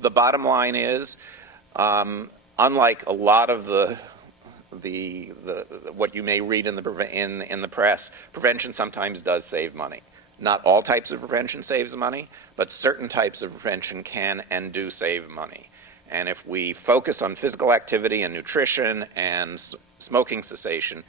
The bottom line is, unlike a lot of what you may read in the press, prevention sometimes does save money. Not all types of prevention saves money, but certain types of prevention can and do save money. And if we focus on physical activity and nutrition and smoking cessation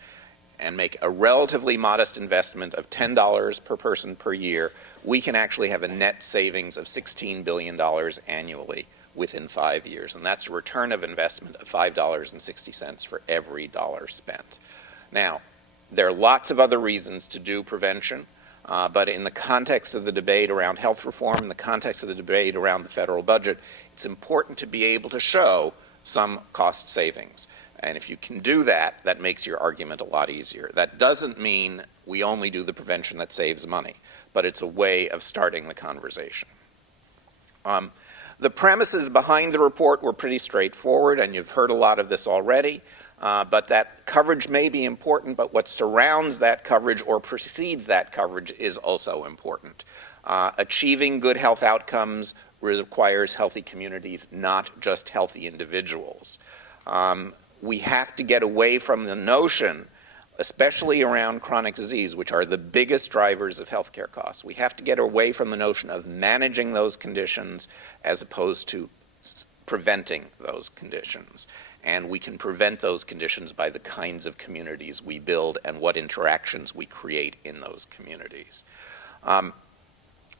and make a relatively modest investment of $10 per person per year, we can actually have a net savings of $16 billion annually within 5 years. And that's a return of investment of $5.60 for every dollar spent. Now, there are lots of other reasons to do prevention, but in the context of the debate around health reform, in the context of the debate around the federal budget, it's important to be able to show some cost savings. And if you can do that, that makes your argument a lot easier. That doesn't mean we only do the prevention that saves money, but it's a way of starting the conversation. The premises behind the report were pretty straightforward, and you've heard a lot of this already, but that coverage may be important, but what surrounds that coverage or precedes that coverage is also important. Achieving good health outcomes requires healthy communities, not just healthy individuals. We have to get away from the notion, especially around chronic disease, which are the biggest drivers of healthcare costs. We have to get away from the notion of managing those conditions as opposed to preventing those conditions. And we can prevent those conditions by the kinds of communities we build and what interactions we create in those communities.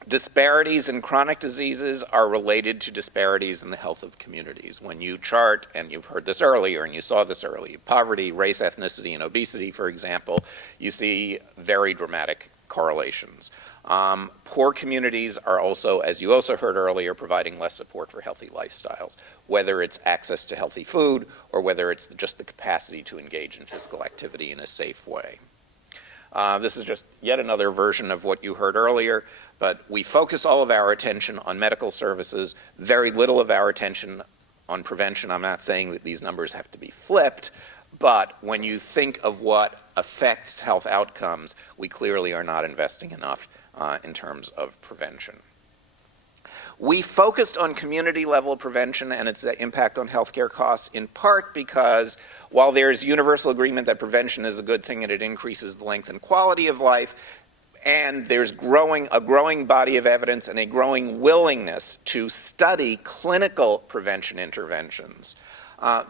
Disparities in chronic diseases are related to disparities in the health of communities. When you chart, and you've heard this earlier and you saw this earlier, poverty, race, ethnicity, and obesity, for example, you see very dramatic correlations. Poor communities are also, as you also heard earlier, providing less support for healthy lifestyles, whether it's access to healthy food or whether it's just the capacity to engage in physical activity in a safe way. This is just yet another version of what you heard earlier, but we focus all of our attention on medical services, very little of our attention on prevention. I'm not saying that these numbers have to be flipped, but when you think of what affects health outcomes, we clearly are not investing enough in terms of prevention. We focused on community-level prevention and its impact on healthcare costs in part because while there's universal agreement that prevention is a good thing and it increases the length and quality of life, and there's a growing body of evidence and a growing willingness to study clinical prevention interventions,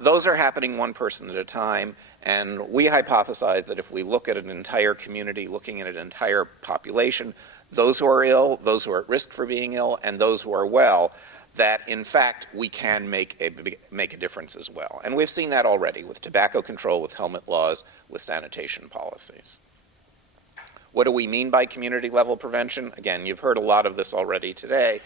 those are happening one person at a time, and we hypothesize that if we look at an entire community, looking at an entire population, those who are ill, those who are at risk for being ill, and those who are well, that in fact we can make a difference as well. And we've seen that already with tobacco control, with helmet laws, with sanitation policies. What do we mean by community-level prevention? Again, you've heard a lot of this already today.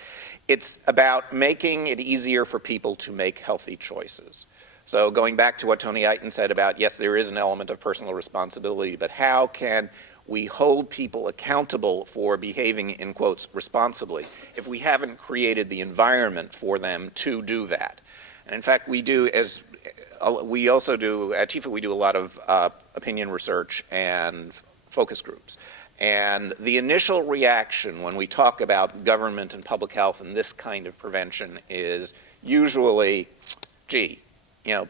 It's about making it easier for people to make healthy choices. So going back to what Tony Eitan said about, yes, there is an element of personal responsibility, but how can we hold people accountable for behaving, in quotes, responsibly if we haven't created the environment for them to do that? And in fact, we also do, at TIFA, we do a lot of opinion research and focus groups. And the initial reaction when we talk about government and public health and this kind of prevention is usually, gee,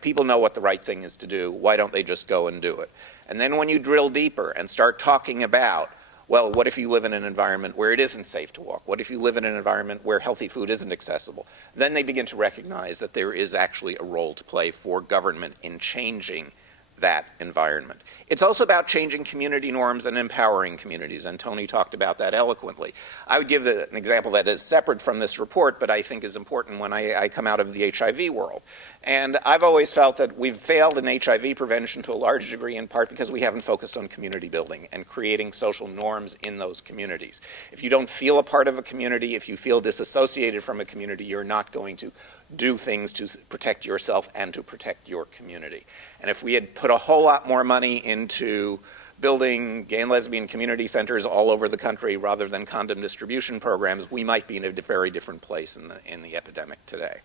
people know what the right thing is to do. Why don't they just go and do it? And then when you drill deeper and start talking about, well, what if you live in an environment where it isn't safe to walk? What if you live in an environment where healthy food isn't accessible? Then they begin to recognize that there is actually a role to play for government in changing that environment. It's also about changing community norms and empowering communities, and Tony talked about that eloquently. I would give an example that is separate from this report, but I think is important when I come out of the HIV world. And I've always felt that we've failed in HIV prevention to a large degree in part because we haven't focused on community building and creating social norms in those communities. If you don't feel a part of a community, if you feel disassociated from a community, you're not going to do things to protect yourself and to protect your community. And if we had put a whole lot more money into building gay and lesbian community centers all over the country rather than condom distribution programs, we might be in a very different place in the epidemic today.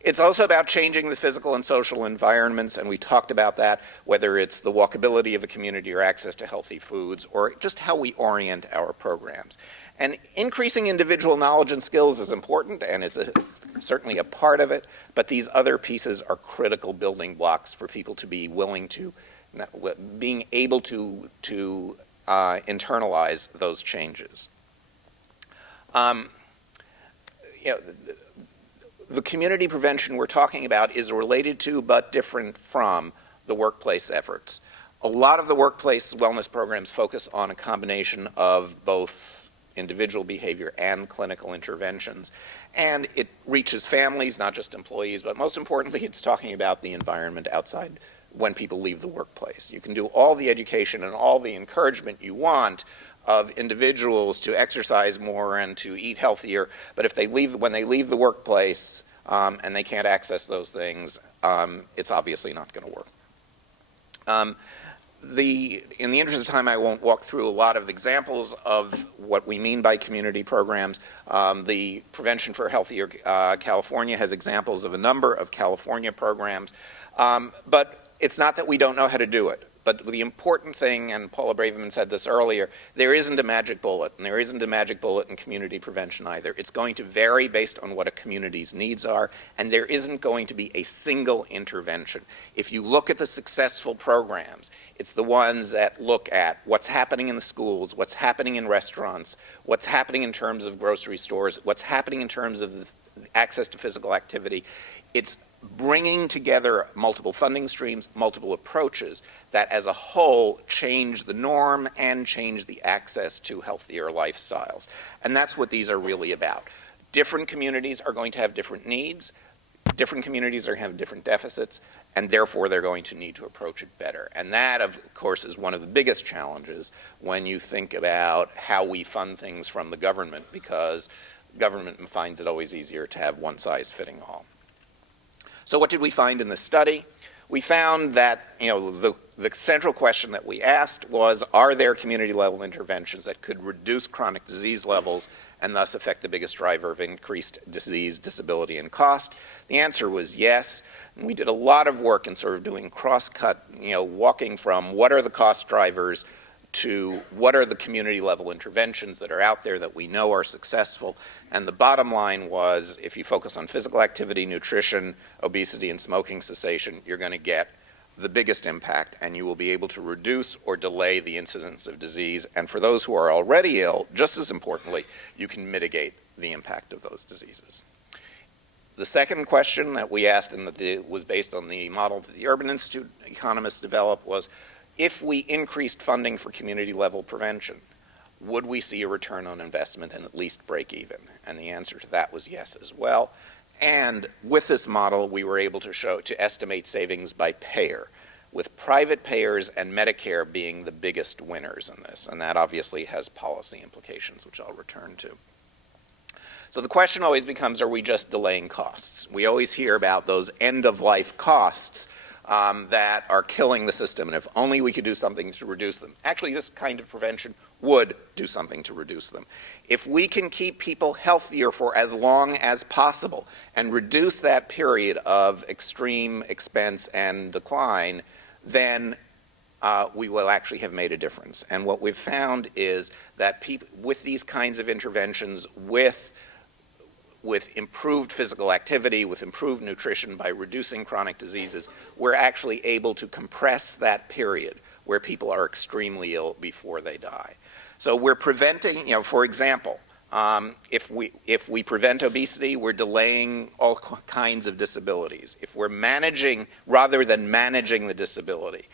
It's also about changing the physical and social environments, and we talked about that, whether it's the walkability of a community or access to healthy foods, or just how we orient our programs. And increasing individual knowledge and skills is important, and it's a certainly a part of it, but these other pieces are critical building blocks for people to be willing to, being able to internalize those changes. You know, the community prevention we're talking about is related to but different from the workplace efforts. A lot of the workplace wellness programs focus on a combination of both individual behavior and clinical interventions. And it reaches families, not just employees, but most importantly, it's talking about the environment outside when people leave the workplace. You can do all the education and all the encouragement you want of individuals to exercise more and to eat healthier, but if they leave, when they leave the workplace and they can't access those things, it's obviously not going to work. In the interest of time, I won't walk through a lot of examples of what we mean by community programs. The Prevention for Healthier California has examples of a number of California programs, but it's not that we don't know how to do it. But the important thing, and Paula Braverman said this earlier, there isn't a magic bullet, and there isn't a magic bullet in community prevention either. It's going to vary based on what a community's needs are, and there isn't going to be a single intervention. If you look at the successful programs, it's the ones that look at what's happening in the schools, what's happening in restaurants, what's happening in terms of grocery stores, what's happening in terms of access to physical activity. It's bringing together multiple funding streams, multiple approaches that as a whole change the norm and change the access to healthier lifestyles. And that's what these are really about. Different communities are going to have different needs, different communities are going to have different deficits, and therefore they're going to need to approach it better. And that, of course, is one of the biggest challenges when you think about how we fund things from the government, because government finds it always easier to have one size fitting all. So what did we find in this study? We found that, you know, the central question that we asked was, are there community level interventions that could reduce chronic disease levels and thus affect the biggest driver of increased disease, disability, and cost? The answer was yes. And we did a lot of work in sort of doing cross-cut, you know, walking from what are the cost drivers to what are the community level interventions that are out there that we know are successful. And the bottom line was, if you focus on physical activity, nutrition, obesity, and smoking cessation, you're going to get the biggest impact, and you will be able to reduce or delay the incidence of disease. And for those who are already ill, just as importantly, you can mitigate the impact of those diseases. The second question that we asked, and that was based on the model that the Urban Institute economists developed, was, if we increased funding for community level prevention, would we see a return on investment and at least break even? And the answer to that was yes as well. And with this model, we were able to estimate savings by payer, with private payers and Medicare being the biggest winners in this. And that obviously has policy implications, which I'll return to. So the question always becomes, are we just delaying costs? We always hear about those end-of-life costs that are killing the system, and if only we could do something to reduce them. Actually, this kind of prevention would do something to reduce them. If we can keep people healthier for as long as possible and reduce that period of extreme expense and decline, then we will actually have made a difference. And what we've found is that with these kinds of interventions, with improved physical activity, with improved nutrition, by reducing chronic diseases, we're actually able to compress that period where people are extremely ill before they die. So we're preventing, you know, for example, if we prevent obesity, we're delaying all kinds of disabilities. If we're managing, rather than managing the disability,